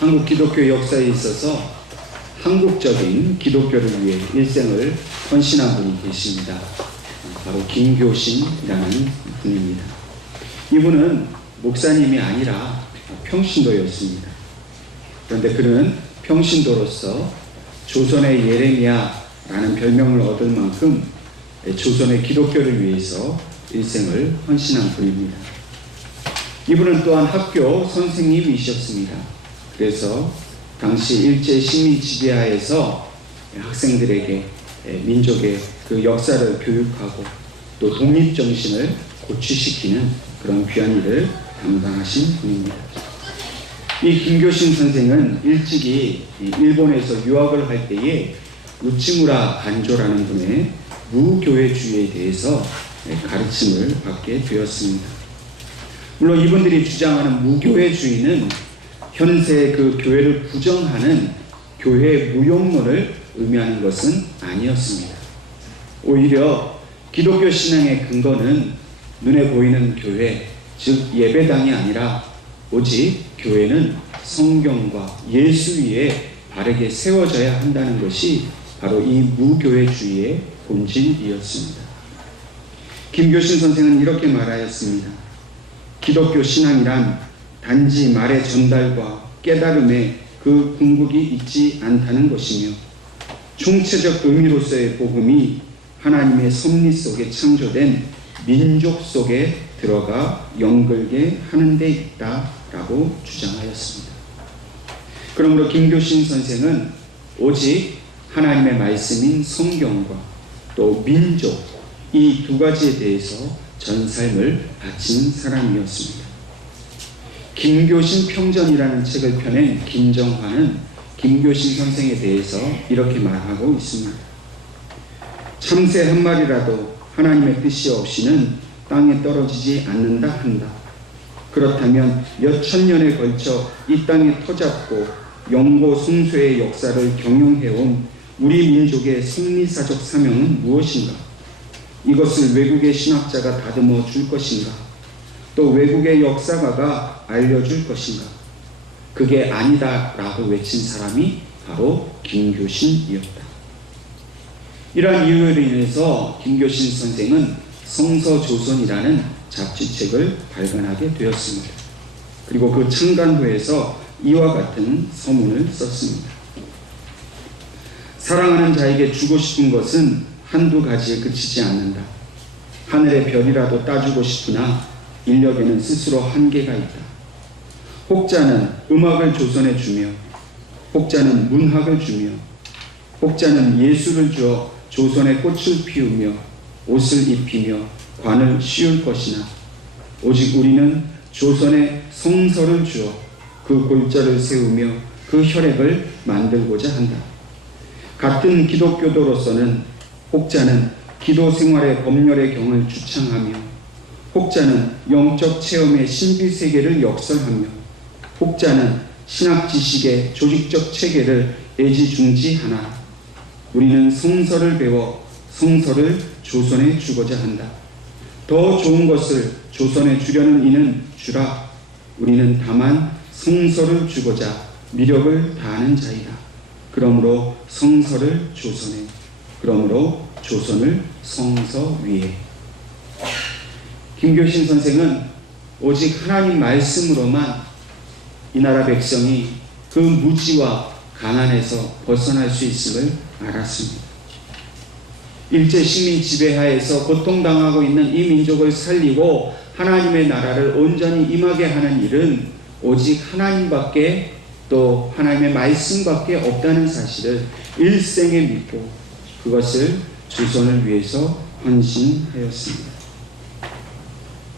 한국 기독교 역사에 있어서 한국적인 기독교를 위해 일생을 헌신한 분이 계십니다. 바로 김교신이라는 분입니다. 이분은 목사님이 아니라 평신도였습니다. 그런데 그는 평신도로서 조선의 예레미야라는 별명을 얻을 만큼 조선의 기독교를 위해서 일생을 헌신한 분입니다. 이분은 또한 학교 선생님이셨습니다. 그래서 당시 일제 식민 지배하에서 학생들에게 민족의 그 역사를 교육하고 또 독립정신을 고취시키는 그런 귀한 일을 담당하신 분입니다. 이 김교신 선생은 일찍이 일본에서 유학을 할 때에 우치무라 간조라는 분의 무교회주의에 대해서 가르침을 받게 되었습니다. 물론 이분들이 주장하는 무교회주의는 현재 그 교회를 부정하는 교회 무용론을 의미하는 것은 아니었습니다. 오히려 기독교 신앙의 근거는 눈에 보이는 교회, 즉 예배당이 아니라 오직 교회는 성경과 예수 위에 바르게 세워져야 한다는 것이 바로 이 무교회주의의 본질이었습니다. 김교신 선생은 이렇게 말하였습니다. 기독교 신앙이란 단지 말의 전달과 깨달음에 그 궁극이 있지 않다는 것이며 총체적 의미로서의 복음이 하나님의 섭리 속에 창조된 민족 속에 들어가 연결게 하는 데 있다라고 주장하였습니다. 그러므로 김교신 선생은 오직 하나님의 말씀인 성경과 또 민족 이 두 가지에 대해서 전 삶을 바친 사람이었습니다. 김교신 평전이라는 책을 펴낸 김정환은 김교신 선생에 대해서 이렇게 말하고 있습니다. 참새 한 마리라도 하나님의 뜻이 없이는 땅에 떨어지지 않는다 한다. 그렇다면 몇 천 년에 걸쳐 이 땅에 터잡고 영고 성소의 역사를 경영해온 우리 민족의 섭리사적 사명은 무엇인가? 이것을 외국의 신학자가 다듬어 줄 것인가? 또 외국의 역사가가 알려줄 것인가? 그게 아니다라고 외친 사람이 바로 김교신이었다. 이러한 이유로 인해서 김교신 선생은 성서조선이라는 잡지책을 발간하게 되었습니다. 그리고 그 창간후에서 이와 같은 서문을 썼습니다. 사랑하는 자에게 주고 싶은 것은 한두 가지에 그치지 않는다. 하늘의 별이라도 따주고 싶으나 인력에는 스스로 한계가 있다. 혹자는 음악을 조선해 주며 혹자는 문학을 주며 혹자는 예술을 주어 조선의 꽃을 피우며 옷을 입히며 관을 씌울 것이나 오직 우리는 조선의 성서를 주어 그 골자를 세우며 그 혈액을 만들고자 한다. 같은 기독교도로서는 혹자는 기도 생활의 법렬의 경을 주창하며 혹자는 영적 체험의 신비세계를 역설하며 혹자는 신학 지식의 조직적 체계를 애지중지하나 우리는 성서를 배워 성서를 조선해 주고자 한다. 더 좋은 것을 조선해 주려는 이는 주라. 우리는 다만 성서를 주고자 미력을 다하는 자이다. 그러므로 성서를 조선해. 그러므로 조선을 성서 위에. 김교신 선생은 오직 하나님 말씀으로만 이 나라 백성이 그 무지와 가난에서 벗어날 수 있음을 알았습니다. 일제 식민 지배하에서 고통당하고 있는 이 민족을 살리고 하나님의 나라를 온전히 임하게 하는 일은 오직 하나님밖에 또 하나님의 말씀밖에 없다는 사실을 일생에 믿고 그것을 조선을 위해서 헌신하였습니다.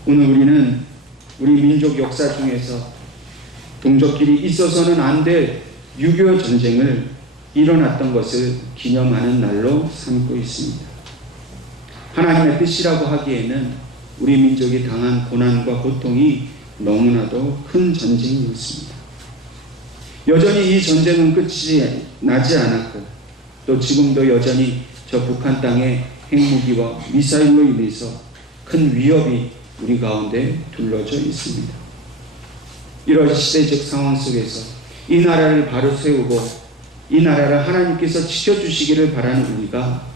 오늘 우리는 우리 민족 역사 중에서 동족끼리 있어서는 안 될 6.25 전쟁을 일어났던 것을 기념하는 날로 삼고 있습니다. 하나님의 뜻이라고 하기에는 우리 민족이 당한 고난과 고통이 너무나도 큰 전쟁이었습니다. 여전히 이 전쟁은 끝이 나지 않았고 또 지금도 여전히 저 북한 땅의 핵무기와 미사일로 인해서 큰 위협이 우리 가운데 둘러져 있습니다. 이런 시대적 상황 속에서 이 나라를 바로 세우고 이 나라를 하나님께서 지켜주시기를 바라는 우리가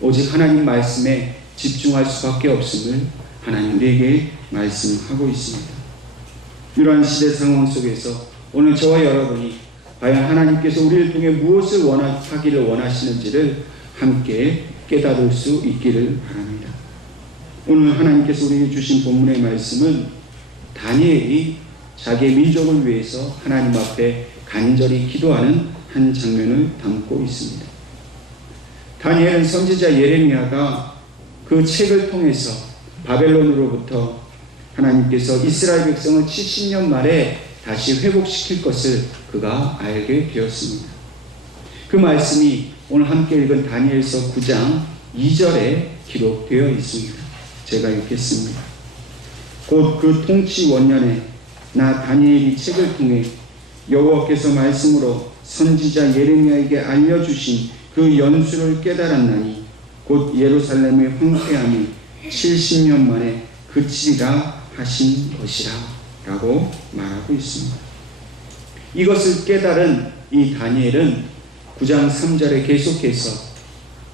오직 하나님 말씀에 집중할 수밖에 없음을 하나님 우리에게 말씀하고 있습니다. 이러한 시대 상황 속에서 오늘 저와 여러분이 과연 하나님께서 우리를 통해 무엇을 하기를 원하시는지를 함께 깨달을 수 있기를 바랍니다. 오늘 하나님께서 우리에게 주신 본문의 말씀은 다니엘이 자기의 민족을 위해서 하나님 앞에 간절히 기도하는 한 장면을 담고 있습니다. 다니엘은 선지자 예레미야가 그 책을 통해서 바벨론으로부터 하나님께서 이스라엘 백성을 70년 만에 다시 회복시킬 것을 그가 알게 되었습니다. 그 말씀이 오늘 함께 읽은 다니엘서 9장 2절에 기록되어 있습니다. 제가 읽겠습니다. 곧 그 통치 원년에 나 다니엘이 책을 통해 여호와께서 말씀으로 선지자 예레미야에게 알려주신 그 연수를 깨달았나니 곧 예루살렘의 황폐함이 70년 만에 그치리라 하신 것이라 라고 말하고 있습니다. 이것을 깨달은 이 다니엘은 9장 3절에 계속해서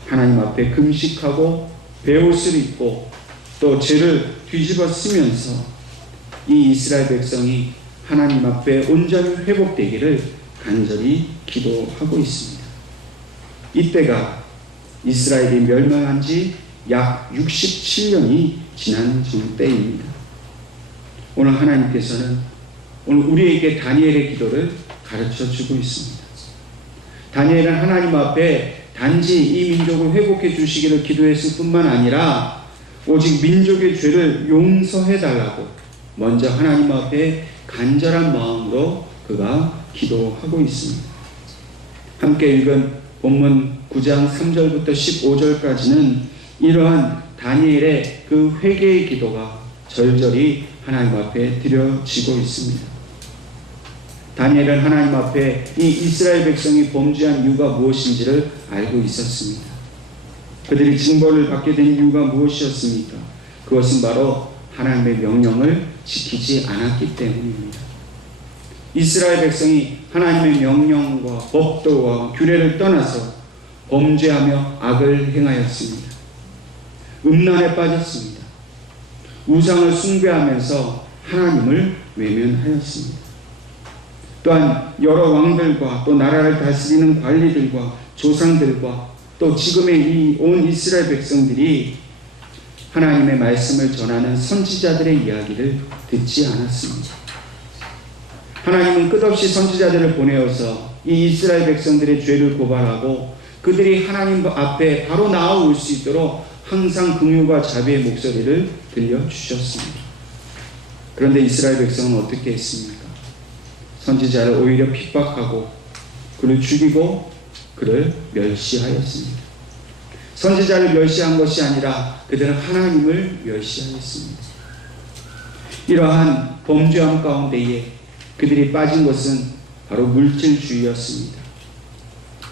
하나님 앞에 금식하고 베옷을 입고 또 죄를 뒤집어 쓰면서 이 이스라엘 백성이 하나님 앞에 온전히 회복되기를 간절히 기도하고 있습니다. 이때가 이스라엘이 멸망한 지 약 67년이 지난 때입니다. 오늘 하나님께서는 오늘 우리에게 다니엘의 기도를 가르쳐 주고 있습니다. 다니엘은 하나님 앞에 단지 이 민족을 회복해 주시기를 기도했을 뿐만 아니라 오직 민족의 죄를 용서해 달라고 먼저 하나님 앞에 간절한 마음으로 그가 기도하고 있습니다. 함께 읽은 본문 9장 3절부터 15절까지는 이러한 다니엘의 그 회개의 기도가 절절히 하나님 앞에 드려지고 있습니다. 다니엘은 하나님 앞에 이 이스라엘 백성이 범죄한 이유가 무엇인지를 알고 있었습니다. 그들이 징벌을 받게 된 이유가 무엇이었습니까? 그것은 바로 하나님의 명령을 지키지 않았기 때문입니다. 이스라엘 백성이 하나님의 명령과 법도와 규례를 떠나서 범죄하며 악을 행하였습니다. 음란에 빠졌습니다. 우상을 숭배하면서 하나님을 외면하였습니다. 또한 여러 왕들과 또 나라를 다스리는 관리들과 조상들과 또 지금의 이 온 이스라엘 백성들이 하나님의 말씀을 전하는 선지자들의 이야기를 듣지 않았습니다. 하나님은 끝없이 선지자들을 보내어서 이 이스라엘 백성들의 죄를 고발하고 그들이 하나님 앞에 바로 나아올 수 있도록 항상 긍휼과 자비의 목소리를 들려주셨습니다. 그런데 이스라엘 백성은 어떻게 했습니까? 선지자를 오히려 핍박하고 그를 죽이고 그를 멸시하였습니다. 선지자를 멸시한 것이 아니라 그들은 하나님을 멸시하였습니다. 이러한 범죄함 가운데에 그들이 빠진 것은 바로 물질주의였습니다.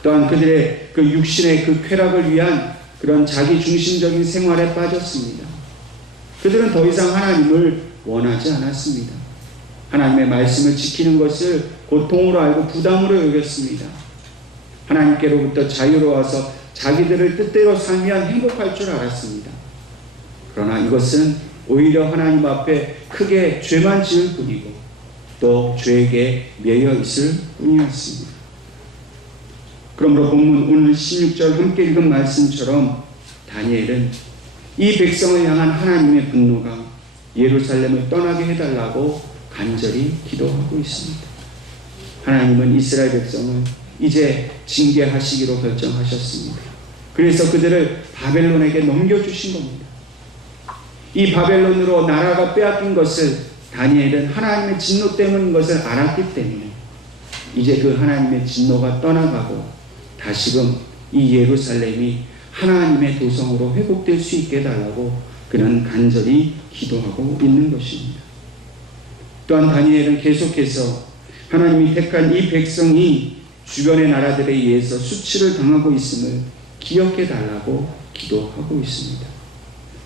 또한 그들의 그 육신의 그 쾌락을 위한 그런 자기 중심적인 생활에 빠졌습니다. 그들은 더 이상 하나님을 원하지 않았습니다. 하나님의 말씀을 지키는 것을 고통으로 알고 부담으로 여겼습니다. 하나님께로부터 자유로워서 자기들을 뜻대로 살면 행복할 줄 알았습니다. 그러나 이것은 오히려 하나님 앞에 크게 죄만 지을 뿐이고 또 죄에게 매여 있을 뿐이었습니다. 그러므로 본문 오늘 16절 함께 읽은 말씀처럼 다니엘은 이 백성을 향한 하나님의 분노가 예루살렘을 떠나게 해달라고 간절히 기도하고 있습니다. 하나님은 이스라엘 백성을 이제 징계하시기로 결정하셨습니다. 그래서 그들을 바벨론에게 넘겨주신 겁니다. 이 바벨론으로 나라가 빼앗긴 것을 다니엘은 하나님의 진노 때문인 것을 알았기 때문에 이제 그 하나님의 진노가 떠나가고 다시금 이 예루살렘이 하나님의 도성으로 회복될 수 있게 해달라고 그는 간절히 기도하고 있는 것입니다. 또한 다니엘은 계속해서 하나님이 택한 이 백성이 주변의 나라들에 의해서 수치를 당하고 있음을 기억해 달라고 기도하고 있습니다.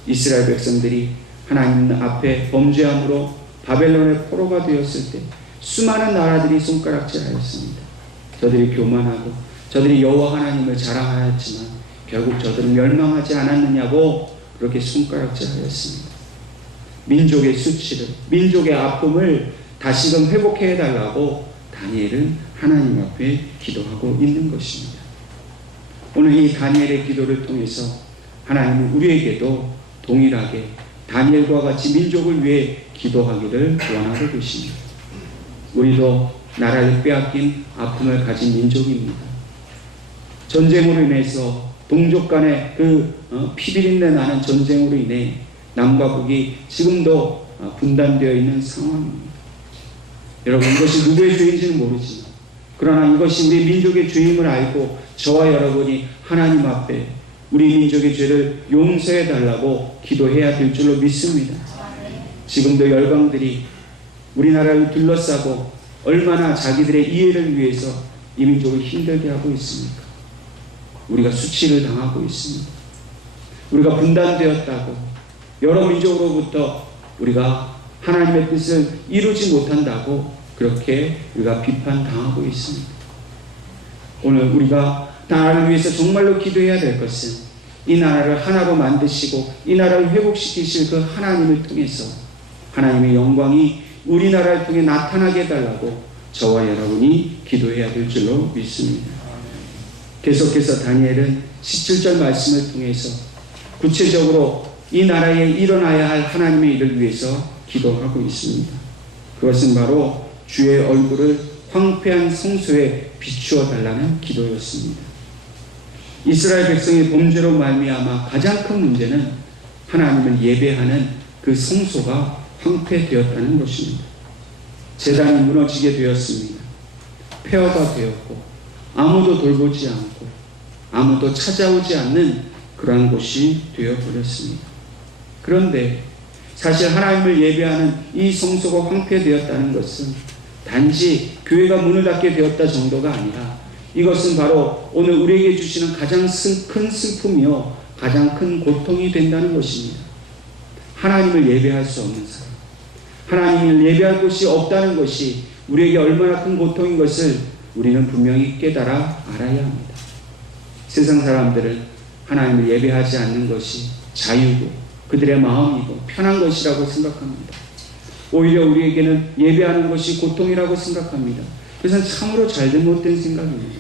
이스라엘 백성들이 하나님 앞에 범죄함으로 바벨론의 포로가 되었을 때 수많은 나라들이 손가락질하였습니다. 저들이 교만하고 저들이 여호와 하나님을 자랑하였지만 결국 저들은 멸망하지 않았느냐고 그렇게 손가락질하였습니다. 민족의 수치를, 민족의 아픔을 다시금 회복해달라고 다니엘은 하나님 앞에 기도하고 있는 것입니다. 오늘 이 다니엘의 기도를 통해서 하나님은 우리에게도 동일하게 다니엘과 같이 민족을 위해 기도하기를 원하고 계십니다. 우리도 나라를 빼앗긴 아픔을 가진 민족입니다. 전쟁으로 인해서 동족 간의 피비린내 나는 전쟁으로 인해 남과 북이 지금도 분단되어 있는 상황입니다. 여러분, 이것이 누구의 죄인지는 모르지만 그러나 이것이 우리 민족의 죄임을 알고 저와 여러분이 하나님 앞에 우리 민족의 죄를 용서해 달라고 기도해야 될 줄로 믿습니다. 지금도 열강들이 우리나라를 둘러싸고 얼마나 자기들의 이해를 위해서 이 민족을 힘들게 하고 있습니까? 우리가 수치를 당하고 있습니다. 우리가 분단되었다고 여러 민족으로부터 우리가 하나님의 뜻을 이루지 못한다고 그렇게 우리가 비판당하고 있습니다. 오늘 우리가 나라를 위해서 정말로 기도해야 될 것은 이 나라를 하나로 만드시고 이 나라를 회복시키실 그 하나님을 통해서 하나님의 영광이 우리나라를 통해 나타나게 해달라고 저와 여러분이 기도해야 될 줄로 믿습니다. 계속해서 다니엘은 17절 말씀을 통해서 구체적으로 이 나라에 일어나야 할 하나님의 일을 위해서 기도하고 있습니다. 그것은 바로 주의 얼굴을 황폐한 성소에 비추어 달라는 기도였습니다. 이스라엘 백성의 범죄로 말미암아 가장 큰 문제는 하나님을 예배하는 그 성소가 황폐되었다는 것입니다. 제단이 무너지게 되었습니다. 폐허가 되었고 아무도 돌보지 않고 아무도 찾아오지 않는 그러한 곳이 되어버렸습니다. 그런데 사실 하나님을 예배하는 이 성소가 황폐되었다는 것은 단지 교회가 문을 닫게 되었다 정도가 아니라 이것은 바로 오늘 우리에게 주시는 가장 큰 슬픔이요 가장 큰 고통이 된다는 것입니다. 하나님을 예배할 수 없는 사람, 하나님을 예배할 곳이 없다는 것이 우리에게 얼마나 큰 고통인 것을 우리는 분명히 깨달아 알아야 합니다. 세상 사람들은 하나님을 예배하지 않는 것이 자유고 그들의 마음이고 편한 것이라고 생각합니다. 오히려 우리에게는 예배하는 것이 고통이라고 생각합니다. 그것은 참으로 잘못된 생각입니다.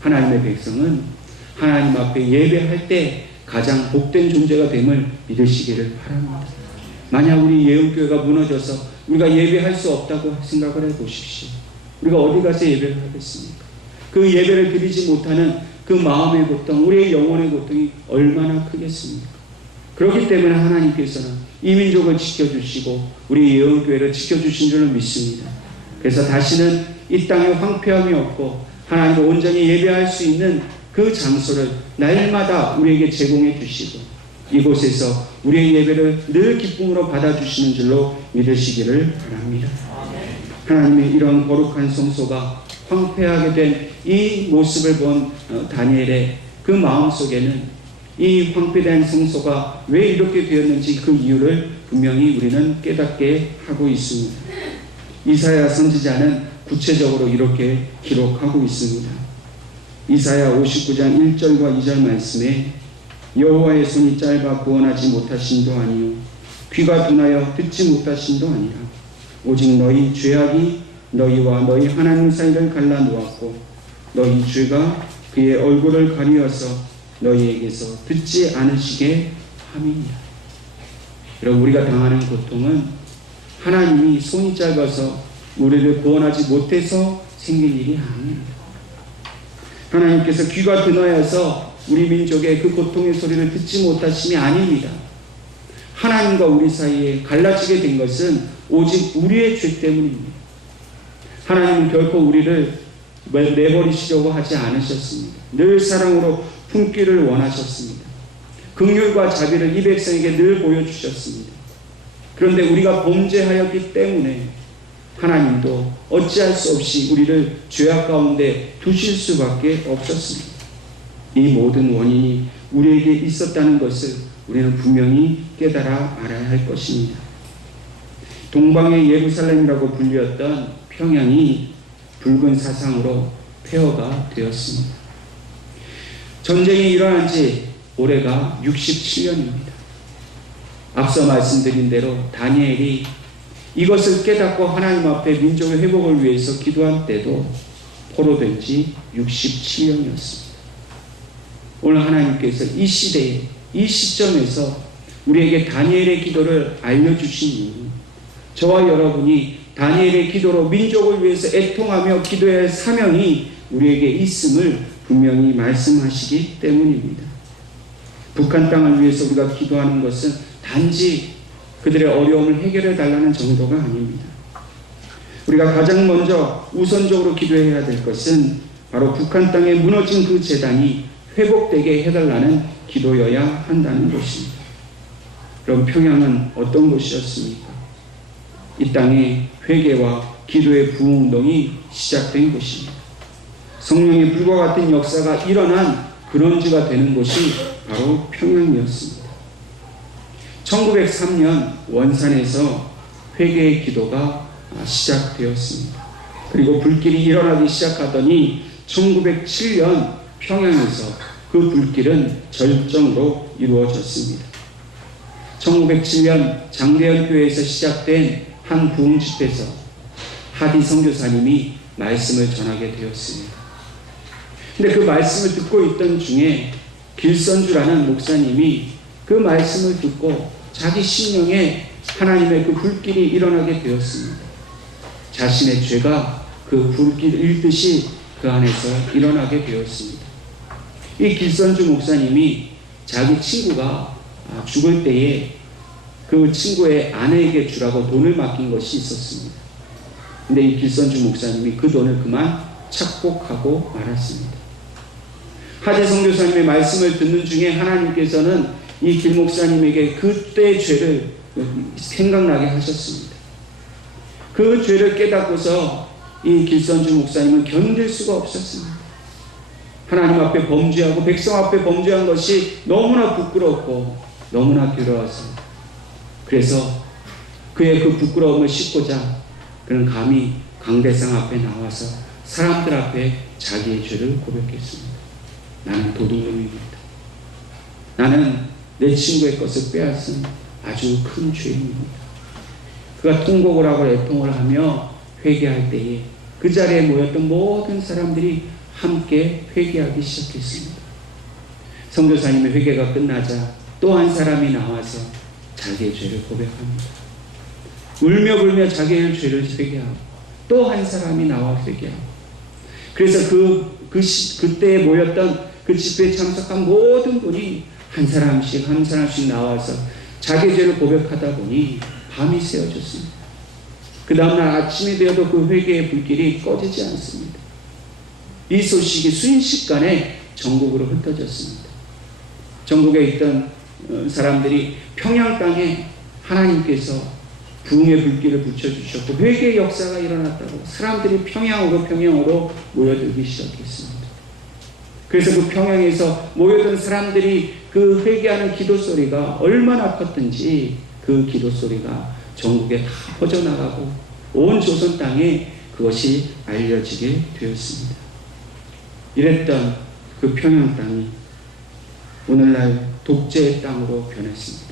하나님의 백성은 하나님 앞에 예배할 때 가장 복된 존재가 됨을 믿으시기를 바랍니다. 만약 우리 예언교회가 무너져서 우리가 예배할 수 없다고 생각을 해보십시오. 우리가 어디 가서 예배를 하겠습니까? 그 예배를 드리지 못하는 그 마음의 고통, 우리의 영혼의 고통이 얼마나 크겠습니까? 그렇기 때문에 하나님께서는 이 민족을 지켜주시고 우리 예언교회를 지켜주신 줄을 믿습니다. 그래서 다시는 이 땅에 황폐함이 없고 하나님을 온전히 예배할 수 있는 그 장소를 날마다 우리에게 제공해 주시고 이곳에서 우리의 예배를 늘 기쁨으로 받아주시는 줄로 믿으시기를 바랍니다. 하나님의 이런 거룩한 성소가 황폐하게 된 이 모습을 본 다니엘의 그 마음속에는 이 황폐된 성소가 왜 이렇게 되었는지 그 이유를 분명히 우리는 깨닫게 하고 있습니다. 이사야 선지자는 구체적으로 이렇게 기록하고 있습니다. 이사야 59장 1절과 2절 말씀에 여호와의 손이 짧아 구원하지 못하심도 아니요 귀가 둔하여 듣지 못하심도 아니라 오직 너희 죄악이 너희와 너희 하나님 사이를 갈라놓았고 너희 죄가 그의 얼굴을 가리어서 너희에게서 듣지 않으시게 함이니라. 여러분, 우리가 당하는 고통은 하나님이 손이 짧아서 우리를 구원하지 못해서 생긴 일이 아닙니다. 하나님께서 귀가 둔하여서 우리 민족의 그 고통의 소리를 듣지 못하심이 아닙니다. 하나님과 우리 사이에 갈라지게 된 것은 오직 우리의 죄 때문입니다. 하나님은 결코 우리를 내버리시려고 하지 않으셨습니다. 늘 사랑으로 품기를 원하셨습니다. 긍휼과 자비를 이 백성에게 늘 보여주셨습니다. 그런데 우리가 범죄하였기 때문에 하나님도 어찌할 수 없이 우리를 죄악 가운데 두실 수밖에 없었습니다. 이 모든 원인이 우리에게 있었다는 것을 우리는 분명히 깨달아 알아야 할 것입니다. 동방의 예루살렘이라고 불렸던 평양이 붉은 사상으로 폐허가 되었습니다. 전쟁이 일어난 지 올해가 67년입니다. 앞서 말씀드린 대로 다니엘이 이것을 깨닫고 하나님 앞에 민족의 회복을 위해서 기도한 때도 포로된 지 67년이었습니다. 오늘 하나님께서 이 시대에, 이 시점에서 우리에게 다니엘의 기도를 알려주신 이유, 저와 여러분이 다니엘의 기도로 민족을 위해서 애통하며 기도해야 할 사명이 우리에게 있음을 분명히 말씀하시기 때문입니다. 북한 땅을 위해서 우리가 기도하는 것은 단지 그들의 어려움을 해결해 달라는 정도가 아닙니다. 우리가 가장 먼저 우선적으로 기도해야 될 것은 바로 북한 땅에 무너진 그 재단이 회복되게 해달라는 기도여야 한다는 것입니다. 그럼 평양은 어떤 곳이었습니까? 이 땅에 회개와 기도의 부흥운동이 시작된 곳입니다. 성령의 불과 같은 역사가 일어난 근원지가 되는 곳이 바로 평양이었습니다. 1903년 원산에서 회개의 기도가 시작되었습니다. 그리고 불길이 일어나기 시작하더니 1907년 평양에서 그 불길은 절정으로 이루어졌습니다. 1907년 장대현 교회에서 시작된 한 부흥 집회에서 하디 선교사님이 말씀을 전하게 되었습니다. 근데 그 말씀을 듣고 있던 중에 길선주라는 목사님이 그 말씀을 듣고 자기 심령에 하나님의 그 불길이 일어나게 되었습니다. 자신의 죄가 그 불길 일듯이 그 안에서 일어나게 되었습니다. 이 길선주 목사님이 자기 친구가 죽을 때에 그 친구의 아내에게 주라고 돈을 맡긴 것이 있었습니다. 근데 이 길선주 목사님이 그 돈을 그만 착복하고 말았습니다. 하재 선교사님의 말씀을 듣는 중에 하나님께서는 이 길 목사님에게 그때의 죄를 생각나게 하셨습니다. 그 죄를 깨닫고서 이 길선주 목사님은 견딜 수가 없었습니다. 하나님 앞에 범죄하고 백성 앞에 범죄한 것이 너무나 부끄럽고 너무나 괴로워서, 그래서 그의 그 부끄러움을 씻고자 그는 감히 강대상 앞에 나와서 사람들 앞에 자기의 죄를 고백했습니다. 나는 도둑놈입니다. 나는 내 친구의 것을 빼앗은 아주 큰 죄인입니다. 그가 통곡을 하고 애통을 하며 회개할 때에 그 자리에 모였던 모든 사람들이 함께 회개하기 시작했습니다. 선교사님의 회개가 끝나자 또 한 사람이 나와서 자기의 죄를 고백합니다. 울며 불며 자기의 죄를 회개하고 또 한 사람이 나와 회개하고, 그래서 그때에 모였던 그 집회에 참석한 모든 분이 한 사람씩 나와서 자기 죄를 고백하다 보니 밤이 새어졌습니다. 그 다음날 아침이 되어도 그 회개의 불길이 꺼지지 않습니다. 이 소식이 순식간에 전국으로 흩어졌습니다. 전국에 있던 사람들이 평양 땅에 하나님께서 부흥의 불길을 붙여주셨고 회개의 역사가 일어났다고 사람들이 평양으로 모여들기 시작했습니다. 그래서 그 평양에서 모여든 사람들이 그 회개하는 기도 소리가 얼마나 컸든지 그 기도 소리가 전국에 다 퍼져나가고 온 조선 땅에 그것이 알려지게 되었습니다. 이랬던 그 평양 땅이 오늘날 독재의 땅으로 변했습니다.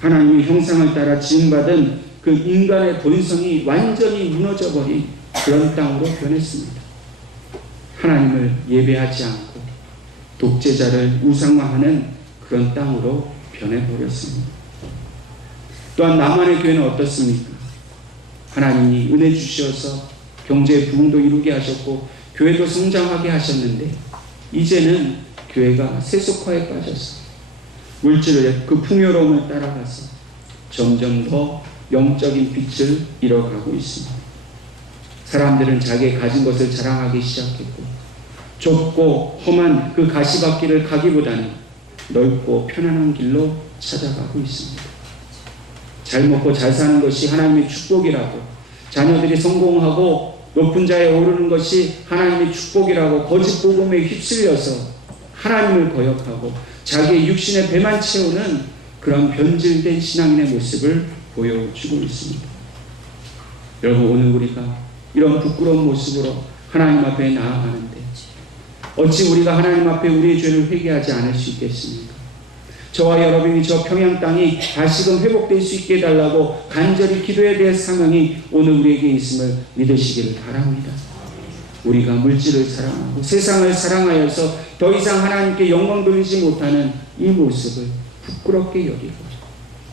하나님의 형상을 따라 지음받은 그 인간의 본성이 완전히 무너져버린 그런 땅으로 변했습니다. 하나님을 예배하지 않고 독재자를 우상화하는 그런 땅으로 변해버렸습니다. 또한 남한의 교회는 어떻습니까? 하나님이 은혜 주셔서 경제의 부흥도 이루게 하셨고 교회도 성장하게 하셨는데 이제는 교회가 세속화에 빠져서 물질의 그 풍요로움을 따라가서 점점 더 영적인 빛을 잃어가고 있습니다. 사람들은 자기의 가진 것을 자랑하기 시작했고 좁고 험한 그 가시밭길을 가기보다는 넓고 편안한 길로 찾아가고 있습니다. 잘 먹고 잘 사는 것이 하나님의 축복이라고, 자녀들이 성공하고 높은 자에 오르는 것이 하나님의 축복이라고 거짓 복음에 휩쓸려서 하나님을 거역하고 자기의 육신의 배만 채우는 그런 변질된 신앙인의 모습을 보여주고 있습니다. 여러분, 오늘 우리가 이런 부끄러운 모습으로 하나님 앞에 나아가는데 어찌 우리가 하나님 앞에 우리의 죄를 회개하지 않을 수 있겠습니까? 저와 여러분이 저 평양 땅이 다시금 회복될 수 있게 해달라고 간절히 기도해야 될 사명이 오늘 우리에게 있음을 믿으시기를 바랍니다. 우리가 물질을 사랑하고 세상을 사랑하여서 더 이상 하나님께 영광 돌리지 못하는 이 모습을 부끄럽게 여기고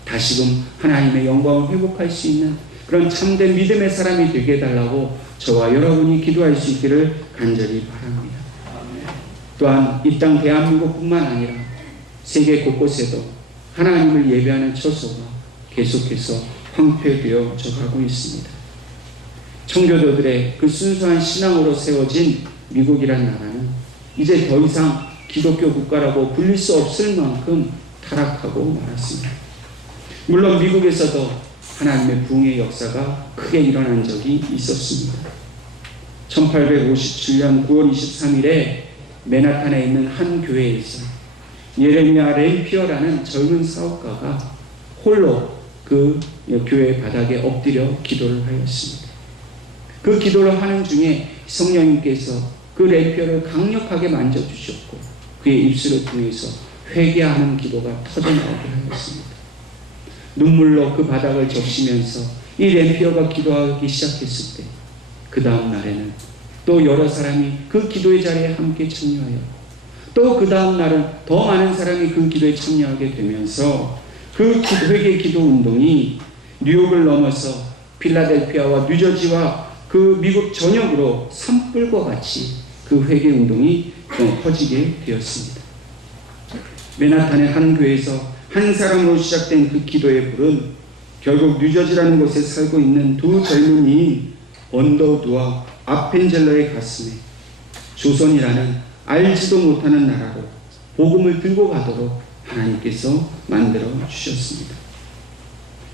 다시금 하나님의 영광을 회복할 수 있는 그런 참된 믿음의 사람이 되게 해달라고 저와 여러분이 기도할 수 있기를 간절히 바랍니다. 또한 이 땅 대한민국뿐만 아니라 세계 곳곳에도 하나님을 예배하는 처소가 계속해서 황폐되어 가고 있습니다. 청교도들의 그 순수한 신앙으로 세워진 미국이란 나라는 이제 더 이상 기독교 국가라고 불릴 수 없을 만큼 타락하고 말았습니다. 물론 미국에서도 하나님의 부흥의 역사가 크게 일어난 적이 있었습니다. 1857년 9월 23일에 맨하탄에 있는 한 교회에서 예레미야 램피어라는 젊은 사업가가 홀로 그 교회 바닥에 엎드려 기도를 하였습니다. 그 기도를 하는 중에 성령님께서 그 램피어를 강력하게 만져주셨고 그의 입술을 통해서 회개하는 기도가 터져나오게 하였습니다. 눈물로 그 바닥을 적시면서 이 램피어가 기도하기 시작했을 때 그 다음 날에는 또 여러 사람이 그 기도의 자리에 함께 참여하여 또 그 다음 날은 더 많은 사람이 그 기도에 참여하게 되면서 그 회개 기도 운동이 뉴욕을 넘어서 필라델피아와 뉴저지와 그 미국 전역으로 산불과 같이 그 회개 운동이 퍼지게 되었습니다. 맨하탄의 한 교회에서 한 사람으로 시작된 그 기도의 불은 결국 뉴저지라는 곳에 살고 있는 두 젊은이인 언더우드와 아펜젤러의 가슴에 조선이라는 알지도 못하는 나라로 복음을 들고 가도록 하나님께서 만들어 주셨습니다.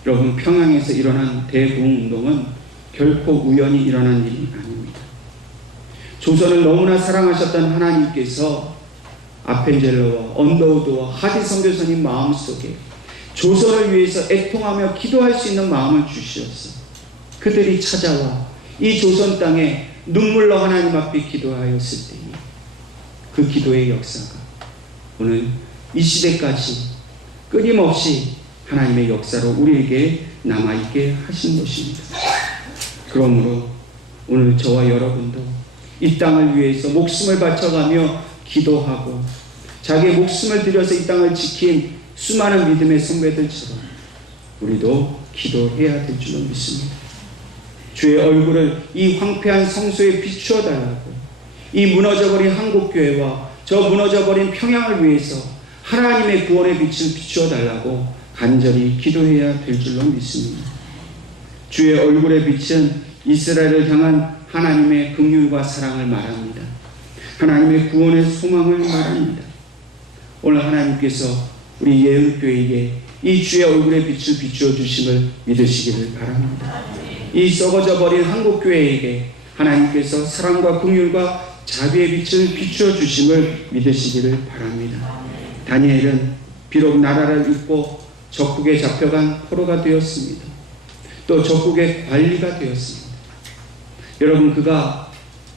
여러분, 평양에서 일어난 대부흥운동은 결코 우연히 일어난 일이 아닙니다. 조선을 너무나 사랑하셨던 하나님께서 아펜젤러와 언더우드와 하디 선교사님 마음속에 조선을 위해서 애통하며 기도할 수 있는 마음을 주시었어. 그들이 찾아와 이 조선 땅에 눈물로 하나님 앞에 기도하였을 때에 그 기도의 역사가 오늘 이 시대까지 끊임없이 하나님의 역사로 우리에게 남아있게 하신 것입니다. 그러므로 오늘 저와 여러분도 이 땅을 위해서 목숨을 바쳐가며 기도하고 자기의 목숨을 들여서 이 땅을 지킨 수많은 믿음의 선배들처럼 우리도 기도해야 될 줄로 믿습니다. 주의 얼굴을 이 황폐한 성소에 비추어 달라고 이 무너져버린 한국교회와 저 무너져버린 평양을 위해서 하나님의 구원의 빛을 비추어 달라고 간절히 기도해야 될 줄로 믿습니다. 주의 얼굴의 빛은 이스라엘을 향한 하나님의 긍휼과 사랑을 말합니다. 하나님의 구원의 소망을 말합니다. 오늘 하나님께서 우리 예은교회에게 이 주의 얼굴의 빛을 비추어 주심을 믿으시기를 바랍니다. 이 썩어져 버린 한국교회에게 하나님께서 사랑과 긍휼과 자비의 빛을 비추어 주심을 믿으시기를 바랍니다. 다니엘은 비록 나라를 잃고 적국에 잡혀간 포로가 되었습니다. 또 적국의 관리가 되었습니다. 여러분, 그가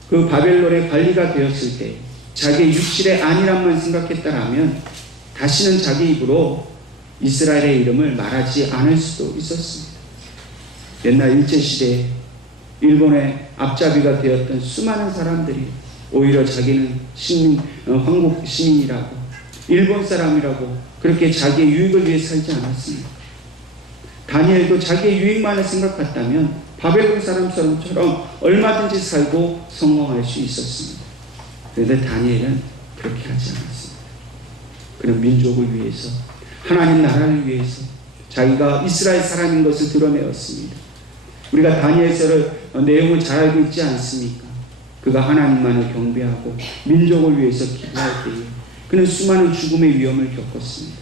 그 바벨론의 관리가 되었을 때 자기의 육실의 안일함만 생각했다라면 다시는 자기 입으로 이스라엘의 이름을 말하지 않을 수도 있었습니다. 옛날 일제시대에 일본의 앞잡이가 되었던 수많은 사람들이 오히려 자기는 황국 시민이라고 일본 사람이라고 그렇게 자기의 유익을 위해 살지 않았습니다. 다니엘도 자기의 유익만을 생각했다면 바벨론 사람처럼 얼마든지 살고 성공할 수 있었습니다. 그런데 다니엘은 그렇게 하지 않았습니다. 그는 민족을 위해서 하나님 나라를 위해서 자기가 이스라엘 사람인 것을 드러내었습니다. 우리가 다니엘서를 내용을 잘 알고 있지 않습니까? 그가 하나님만을 경배하고 민족을 위해서 기도할 때에 그는 수많은 죽음의 위험을 겪었습니다.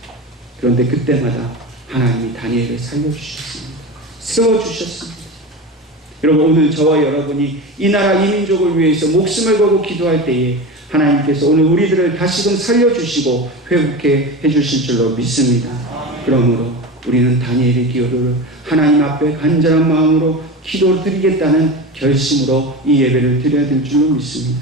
그런데 그때마다 하나님이 다니엘을 살려주셨습니다. 세워주셨습니다. 여러분, 오늘 저와 여러분이 이 나라 이 민족을 위해서 목숨을 걸고 기도할 때에 하나님께서 오늘 우리들을 다시금 살려주시고 회복해 해주실 줄로 믿습니다. 그러므로 우리는 다니엘의 기도를 하나님 앞에 간절한 마음으로 기도 드리겠다는 결심으로 이 예배를 드려야 될 줄로 믿습니다.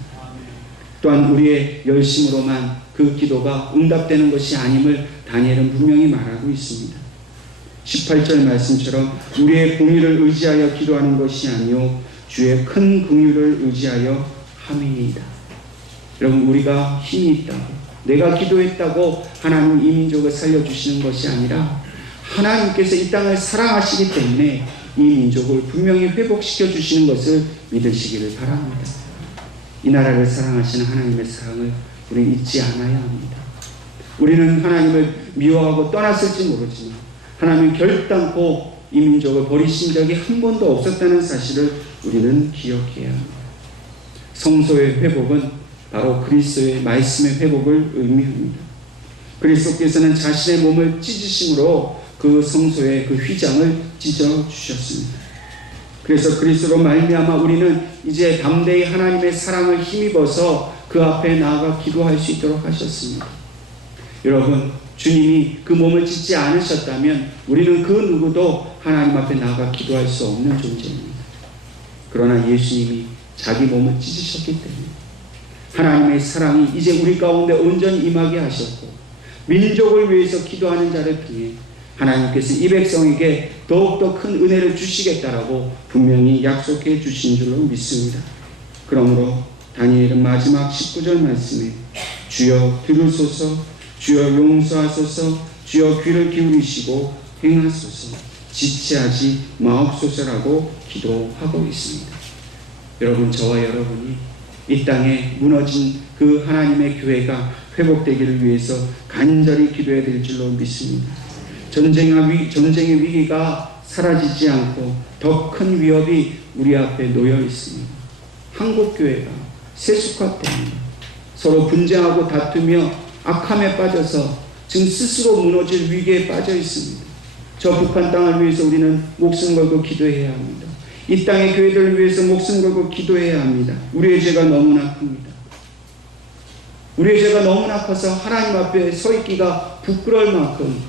또한 우리의 열심으로만 그 기도가 응답되는 것이 아님을 다니엘은 분명히 말하고 있습니다. 18절 말씀처럼 우리의 공의를 의지하여 기도하는 것이 아니요 주의 큰 긍휼을 의지하여 함이니이다. 여러분, 우리가 힘이 있다고, 내가 기도했다고 하나님 이 민족을 살려주시는 것이 아니라 하나님께서 이 땅을 사랑하시기 때문에 이 민족을 분명히 회복시켜 주시는 것을 믿으시기를 바랍니다. 이 나라를 사랑하시는 하나님의 사랑을 우리는 잊지 않아야 합니다. 우리는 하나님을 미워하고 떠났을지 모르지만 하나님은 결단코 이 민족을 버리신 적이 한 번도 없었다는 사실을 우리는 기억해야 합니다. 성소의 회복은 바로 그리스도의 말씀의 회복을 의미합니다. 그리스도께서는 자신의 몸을 찢으심으로 그 성소의 그 휘장을 찢어주셨습니다. 그래서 그리스도로 말미암아 우리는 이제 담대히 하나님의 사랑을 힘입어서 그 앞에 나아가 기도할 수 있도록 하셨습니다. 여러분, 주님이 그 몸을 찢지 않으셨다면 우리는 그 누구도 하나님 앞에 나아가 기도할 수 없는 존재입니다. 그러나 예수님이 자기 몸을 찢으셨기 때문에 하나님의 사랑이 이제 우리 가운데 온전히 임하게 하셨고, 민족을 위해서 기도하는 자를 통해 하나님께서 이 백성에게 더욱더 큰 은혜를 주시겠다라고 분명히 약속해 주신 줄로 믿습니다. 그러므로 다니엘은 마지막 19절 말씀에 주여 들으소서, 주여 용서하소서, 주여 귀를 기울이시고 행하소서, 지체하지 마옵소서라고 기도하고 있습니다. 여러분, 저와 여러분이 이 땅에 무너진 그 하나님의 교회가 회복되기를 위해서 간절히 기도해야 될 줄로 믿습니다. 전쟁의 위기가 사라지지 않고 더 큰 위협이 우리 앞에 놓여 있습니다. 한국교회가 세속화됩니다. 서로 분쟁하고 다투며 악함에 빠져서 지금 스스로 무너질 위기에 빠져 있습니다. 저 북한 땅을 위해서 우리는 목숨 걸고 기도해야 합니다. 이 땅의 교회들을 위해서 목숨 걸고 기도해야 합니다. 우리의 죄가 너무나 큽니다. 우리의 죄가 너무나 커서 하나님 앞에 서 있기가 부끄러울 만큼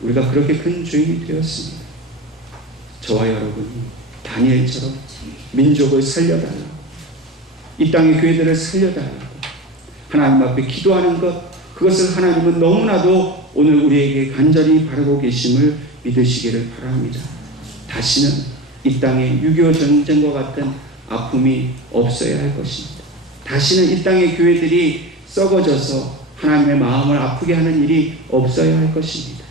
우리가 그렇게 큰 죄인이 되었습니다. 저와 여러분이 다니엘처럼 민족을 살려달라고, 이 땅의 교회들을 살려달라고 하나님 앞에 기도하는 것, 그것을 하나님은 너무나도 오늘 우리에게 간절히 바라고 계심을 믿으시기를 바랍니다. 다시는 이 땅에 6.25 전쟁과 같은 아픔이 없어야 할 것입니다. 다시는 이 땅의 교회들이 썩어져서 하나님의 마음을 아프게 하는 일이 없어야 할 것입니다.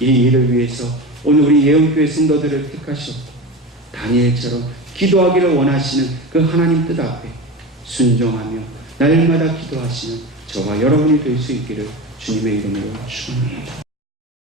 이 일을 위해서 오늘 우리 예언교회 성도들을 택하셨고, 다니엘처럼 기도하기를 원하시는 그 하나님 뜻 앞에 순종하며 날마다 기도하시는 저와 여러분이 될 수 있기를 주님의 이름으로 축원합니다.